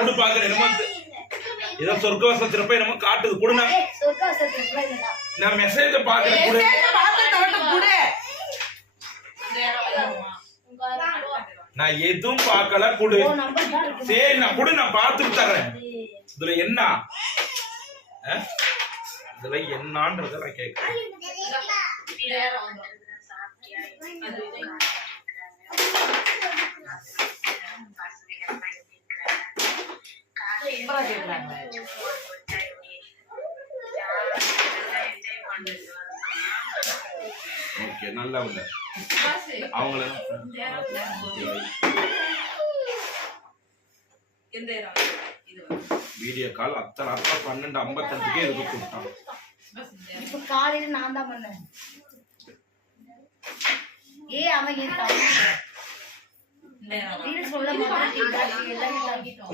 குடு பாக்குறேன் என்னமோ ஏதோ சொர்க்கவாசத்திரப்ப என்னமோ காட்டுது குடுனா நான் மெசேஜ் பாக்குறேன் குடு நான் எதுவும் பார்க்கல குடு சரி நான் குடு நான் பார்த்துட்டு தர்றேன் இதுல என்ன இதுல என்னன்றத நான் கேட்கிறேன் ஓகே நல்லா உள்ள அவங்கள வீடியோ கால் அத்தனை 12:52 இதுக்கு கூப்பிட்டான் இப்ப காலையில நான் தான் பண்ணேன் அவன் சொல்ல மாட்டேன்